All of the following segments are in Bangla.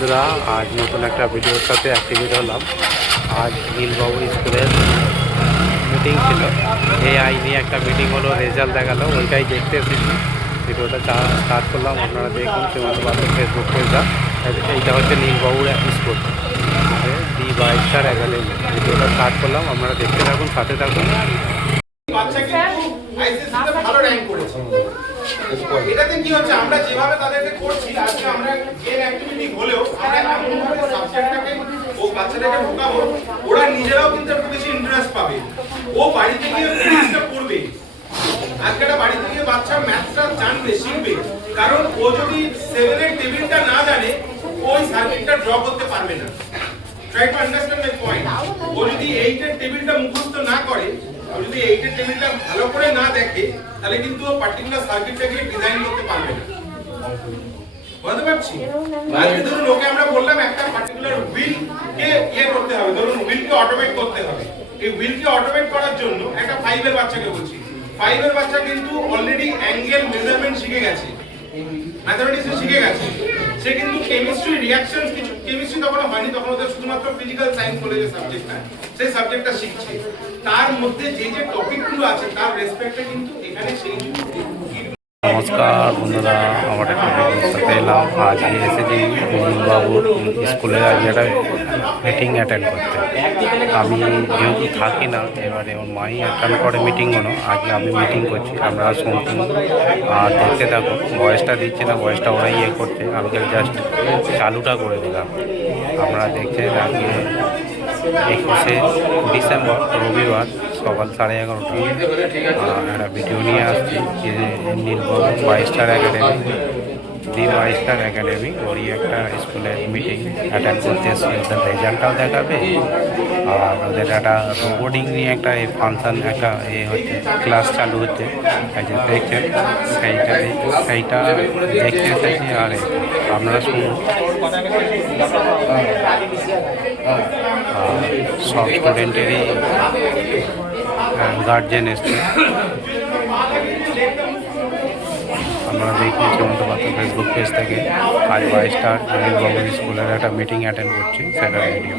বন্ধুরা, আজ নতুন একটা ভিডিওর সাথে অ্যাক্টিভেট হলাম। আজ নীলবাবু স্কুলের মিটিং ছিল, এআই নিয়ে একটা মিটিং হলো, রেজাল্ট দেখালো, ওইটাই দেখতে এসেছি। ভিডিওটা স্টার্ট করলাম, আপনারা দেখুন। তোমাদের ফেসবুক পেজটা, এইটা হচ্ছে নীলবাবুর স্কুল, দি বাইস্টার একাডেমি। ভিডিওটা স্টার্ট করলাম, আপনারা দেখতে থাকুন, সাথে থাকুন। এটাতে কি হচ্ছে, আমরা যেভাবে তাদেরকে করছি, আজকে আমরা গেম অ্যাক্টিভিটি হলেও আমরা এমন ভাবে সাবজেক্টটাকে ও বাচ্চাটাকে ঢোকাবো, ওরা নিজেরাও কিন্তু একটু বেশি ইন্টারেস্ট পাবে। ও বাড়িতে গিয়ে ফিজিক্সটা পড়বে, আজকেটা বাড়িতে গিয়ে বাচ্চা ম্যাথসটা জানবে, শিখবে। কারণ ও যদি 7 এর টেবিলটা না জানে, ওই সার্কিটটা ড্র করতে পারবে না। Try to understand my point. ও যদি 8 এর টেবিলটা মুখস্থ না করে, ও যদি 8 এর টেবিলটা ভালো করে না দেখে, তাহলে কিন্তু ও পার্টিকুলার সার্কিটটাকে ডিজাইন করতে পারবে না। বুঝতে পারছি? আজকে ধরুন ওকে আমরা বললাম একটা পার্টিকুলার হুইল কে করতে হবে, ধরুন হুইল কে অটোমেট করতে হবে। এই হুইল কে অটোমেট করার জন্য একটা 5 এর বাচ্চাকে বলছি, 5 এর বাচ্চা কিন্তু অলরেডি অ্যাঙ্গেল মেজারমেন্ট শিখে গেছে, ম্যাথমেটিক্স শিখে গেছে। সে কিন্তু কেমিস্ট্রি রিঅ্যাকশনস, কিছু কেমিস্ট্রি তখন হয়নি, তখন ওদের শুধুমাত্র ফিজিক্যাল সায়েন্স বলে যে সাবজেক্টটা, সেই সাবজেক্টটা শিখছে। তার মধ্যে যে যে টপিকগুলো আছে তার রেসপেক্টে কিন্তু এখানে সেই নমস্কার বন্ধুরা, আমার একটা ভিডিওর সাথে এলাম। আজ এসেছি নীলবাবুর স্কুলে আজ একটা মিটিং অ্যাটেন্ড করতে। আমি যেহেতু থাকি না, এবারে ওর মাই অ্যাটেন্ড করে মিটিংগুলো। আজকে আমি মিটিং করছি, আপনারা শুনছেন আর দেখতে থাকুন। ভয়েসটা দিচ্ছে না, ভয়েসটা ওরাই করছে, আমি জাস্ট চালুটা করে দিলাম। আপনারা দেখছেন আজকে 21শে ডিসেম্বর রবিবার সকাল 11:30 একটা ভিডিও নিয়ে আসছি যে নীলবাবু বাইস্টার একাডেমি, দি বাইস্টার একাডেমি, ওরই একটা স্কুলের মিটিং অ্যাটেন্ড করতে এসেছি। ওদের রেজাল্টটাও দেখাবে, আর ওদের একটা রোবোটিং নিয়ে একটা ফাংশান, একটা হচ্ছে ক্লাস চালু হচ্ছে, দেখছেন। সেইটা দেখতে চাইছি। আর আপনারা শুনুন। সব স্টুডেন্টেরই গার্জেন এসছে, আপনারা দেখুন। চমন্ত পাত্র ফেসবুক পেজ থেকে আজ বাইস্টার নীলবাবু স্কুলের একটা মিটিং অ্যাটেন্ড করছি, সেটার ভিডিও।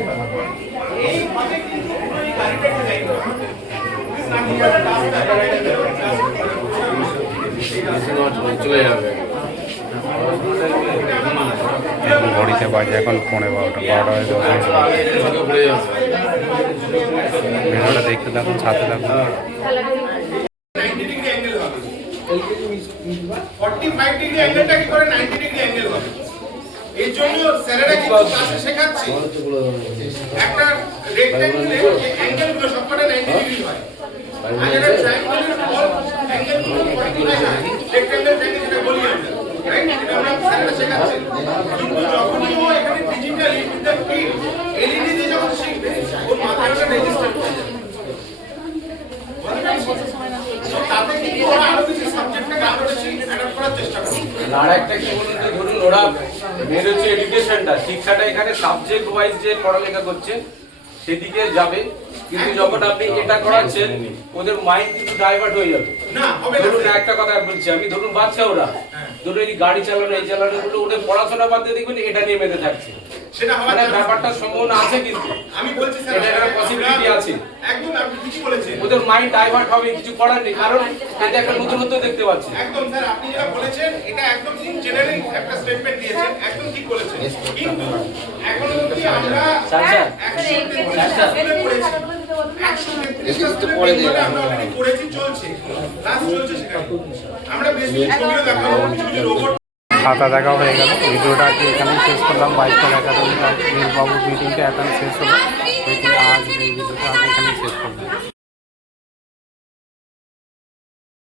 ঘড়িতে বাজে এখন 12:15 ভিডিওটা দেখতে থাকুন, সাথে থাকুন। 45 ডিগ্রি অ্যাঙ্গেলটা কি করে 90 ডিগ্রি অ্যাঙ্গেল হবে। এর জন্য স্যারেরা কিন্তু ক্লাসে শেখাচ্ছে একটা রেক্ট্যাঙ্গেলে অ্যাঙ্গেলগুলো সবকটা 90 ডিগ্রি হয়, আর একটা ট্রায়াঙ্গেলের অল অ্যাঙ্গেলগুলো 45 হয়। রেক্ট্যাঙ্গেল যেটা বলি আমরা, রাইট? এটা আমরা স্যারেরা শেখাচ্ছে। কিন্তু যখনই ও এখানে digitally with the field LED দিয়ে যখন শিখবে, ওর মাথায় একটা রেজিস্টার হয়ে যাবে। তাতে কিন্তু ওরা আরো কিছু সাবজেক্টটাকে আরো বেশি অ্যাডাপ্ট করার চেষ্টা করবে। আর একটা কি বলুন তো, ধরুন ওরা মেন হচ্ছে এডুকেশনটা, শিক্ষাটা এখানে সাবজেক্ট ওয়াইজ যে পড়ালেখা করছে সেদিকে যাবে, কিন্তু যখন আপনি এটা করাচ্ছেন ওদের মাইন্ড কিন্তু ডাইভার্ট হয়ে যাবে। না হবে না। ধরুন একটা কথা বলছি আমি, ধরুন বাচ্চা ওরা ধরুন এই গাড়ি চালানো, এই চালানোগুলো ওদের পড়াশোনা বাদ দিয়ে দেখবেন এটা নিয়ে মেতে থাকছে। সেটা হওয়ার ব্যাপারটা সম্ভাবনা আছে, কিন্তু আমি বলছি স্যার এটা একটা পসিবিলিটি আছে। একদম আপনি ঠিকই বলেছেন। ওদের মাইন্ড ডাইভার্ট হবে, কিছু করার নেই, কারণ এটা একটা নতুনত্ব দেখতে পাচ্ছি। একদম স্যার, আপনি যেটা বলেছেন এটা একদম জেনারেল একটা স্টেটমেন্ট দিয়েছেন, একদম ঠিক বলেছেন। কিন্তু এখনো অবধি আমরা খাতা দেখা হয়ে গেল। ভিডিওটা আজকে এখানেই শেষ করলাম। বাইস্টার একাডেমি নীলবাবুর মিটিংটা এখানে শেষ হলো। আজ এই ভিডিওটা আজকে এখানেই শেষ করলাম।